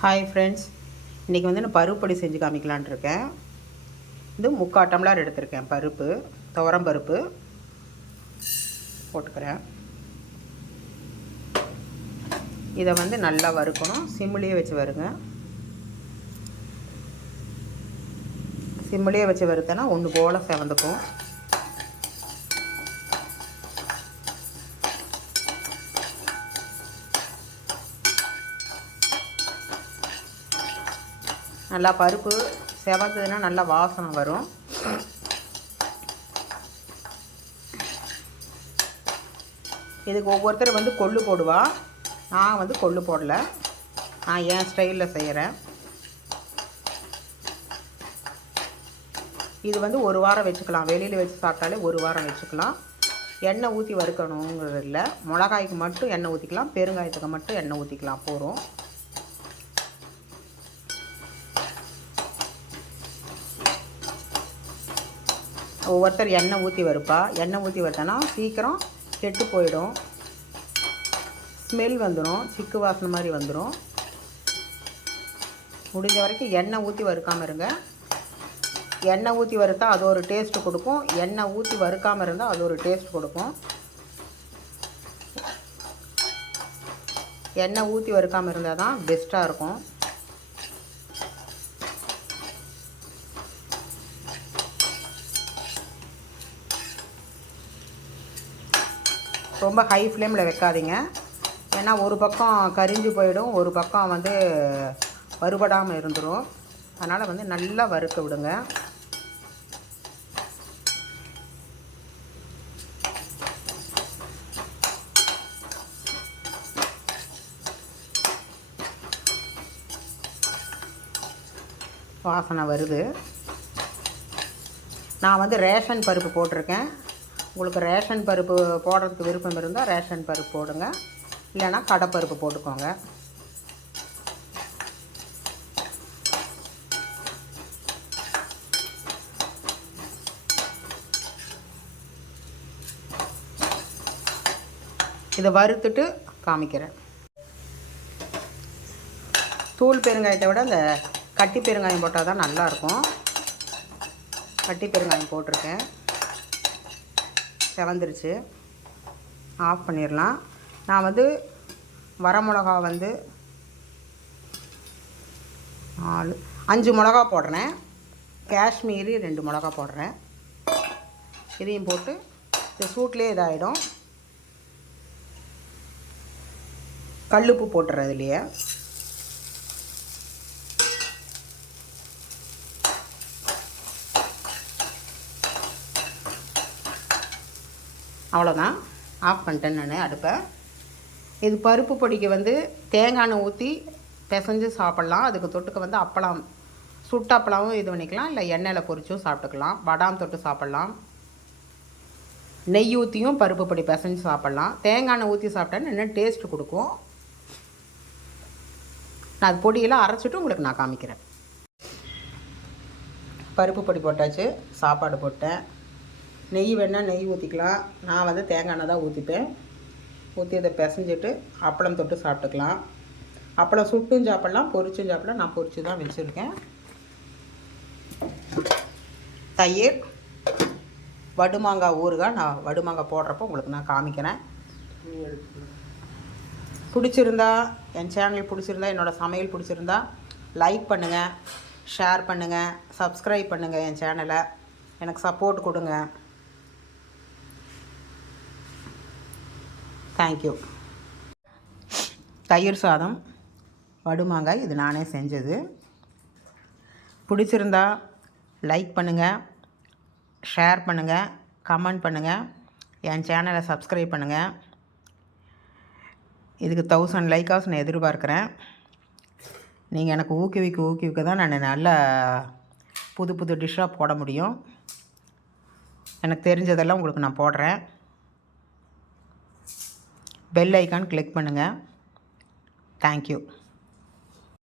Hi friends, இன்றைக்கி வந்து நான் பருப்பு பொடி செஞ்சு காமிக்கலான் இருக்கேன். இது 3/4 டம்ளர் எடுத்திருக்கேன். பருப்பு, துவரம் பருப்பு போட்டுக்கிறேன். இதை வந்து நல்லா வறுக்கணும். சிம்மிலேயே வச்சு வறுங்க. சிம்மிலேயே வச்சு வறுத்தேன்னா ஒன்று போல் செவந்துக்கும். நல்லா பருப்பு செவந்ததுன்னா நல்லா வாசனை வரும். இதுக்கு ஒவ்வொருத்தர் வந்து கொள்ளு போடுவா. நான் வந்து கொள்ளு போடலை. நான் என் ஸ்டைலில் செய்கிறேன். இது வந்து ஒரு வாரம் வச்சுக்கலாம். வெளியில் வச்சு சாப்பிட்டாலே ஒரு வாரம் வச்சுக்கலாம். எண்ணெய் ஊற்றி வறுக்கணுங்கிறது இல்லை. மிளகாய்க்கு மட்டும் எண்ணெய் ஊற்றிக்கலாம், பெருங்காயத்துக்கு மட்டும் எண்ணெய் ஊற்றிக்கலாம் போதும். ஒவ்வொருத்தர் எண்ணெய் ஊற்றி வறுப்பா. எண்ணெய் ஊற்றி வறுத்தனா சீக்கிரம் கெட்டு போயிடும். ஸ்மெல் வந்துடும், சிக்கு வாசனை மாதிரி வந்துடும். முடிஞ்ச வரைக்கும் எண்ணெய் ஊற்றி வறுக்காமல் இருங்க. எண்ணெய் ஊற்றி வறுத்தா அது ஒரு டேஸ்ட்டு கொடுக்கும். எண்ணெய் ஊற்றி வறுக்காமல் இருந்தால் அது ஒரு டேஸ்ட் கொடுக்கும். எண்ணெய் ஊற்றி வறுக்காமல் இருந்தால் தான் பெஸ்ட்டாக இருக்கும். ரொம்ப ஹை ஃப்ளேமில் வைக்காதீங்க. ஏன்னா ஒரு பக்கம் கரிஞ்சு போயிடும், ஒரு பக்கம் வந்து வறுபடாமல் இருந்துடும். அதனால் வந்து நல்லா வறுக்க விடுங்க. வாசனை வருது. நான் வந்து ரேஷன் பருப்பு போட்டிருக்கேன். உங்களுக்கு ரேஷன் பருப்பு போடுறதுக்கு விருப்பம் இருந்தால் ரேஷன் பருப்பு போடுங்க, இல்லைன்னா கடைப்பருப்பு போட்டுக்கோங்க. இதை வறுத்துட்டு காமிக்கிறேன். தூள் பெருங்காயத்தை விட இந்த கட்டி பெருங்காயம் போட்டால் தான் நல்லாயிருக்கும். கட்டி பெருங்காயம் போட்டிருக்கேன். செவந்துருச்சு. ஆஃப் பண்ணிடலாம். நான் வந்து வரமிளகா வந்து 5 மிளகா போடுறேன். காஷ்மீரி 2 மிளகா போடுறேன். இதையும் போட்டு இந்த சூட்லேயே இதாகிடும். கல்லுப்பு போட்டுறேன் இதுலையே. அவ்வளோதான், ஆஃப் பண்ணிட்டேன் நான் அடுப்பை. இது பருப்பு பொடிக்கு வந்து தேங்காய் எண்ணெய் ஊற்றி பிசைஞ்சு சாப்பிட்லாம். அதுக்கு தொட்டுக்க வந்து அப்பளம், சுட்ட அப்பளமும் இது பண்ணிக்கலாம், இல்லை எண்ணெயில் பொரிச்சும் சாப்பிட்டுக்கலாம். பாதாம் தொட்டு சாப்பிட்லாம். நெய் ஊற்றியும் பருப்பு பொடி பிசைஞ்சு சாப்பிட்லாம். தேங்காய் எண்ணெய் ஊற்றி சாப்பிட்டேன்னு இன்னும் டேஸ்ட்டு கொடுக்கும். நான் அது பொடியெல்லாம் அரைச்சிட்டு உங்களுக்கு நான் காமிக்கிறேன். பருப்பு பொடி போட்டாச்சு. சாப்பாடு போட்டேன். நெய் வேணால் நெய் ஊற்றிக்கலாம். நான் வந்து தேங்காய் எண்ணெய் தான் ஊற்றிப்பேன். ஊற்றி இதை பிசைஞ்சிட்டு அப்பளம் தொட்டு சாப்பிட்டுக்கலாம். அப்பளம் சுட்டும் சாப்பிட்லாம், பொரிச்சும் சாப்பிட்லாம். நான் பொரிச்சு தான் வச்சுருக்கேன். தயிர், வடுமாங்காய் ஊறுகாய். நான் வடுமாங்காய் போடுறப்போ உங்களுக்கு நான் காமிக்கிறேன். பிடிச்சிருந்தா, என் சேனல் பிடிச்சிருந்தா, என்னோடய சமையல் பிடிச்சிருந்தா லைக் பண்ணுங்கள், ஷேர் பண்ணுங்கள், சப்ஸ்கிரைப் பண்ணுங்கள். என் சேனலை எனக்கு சப்போர்ட் கொடுங்க. தேங்க்யூ. தயிர் சாதம், வடுமாங்காய், இது நானே செஞ்சது. பிடிச்சிருந்தா லைக் பண்ணுங்கள், ஷேர் பண்ணுங்கள், கமெண்ட் பண்ணுங்கள். என் சேனலை சப்ஸ்கிரைப் பண்ணுங்கள். இதுக்கு 1000 லைக்காஸ் நான் எதிர்பார்க்குறேன். நீங்கள் எனக்கு ஊக்குவிக்க தான் நான் நல்ல புது புது டிஷ்ஷாக போட முடியும். எனக்கு தெரிஞ்சதெல்லாம் உங்களுக்கு நான் போடுறேன். பெல் ஐக்கான் கிளிக் பண்ணுங்கள். தேங்க்யூ.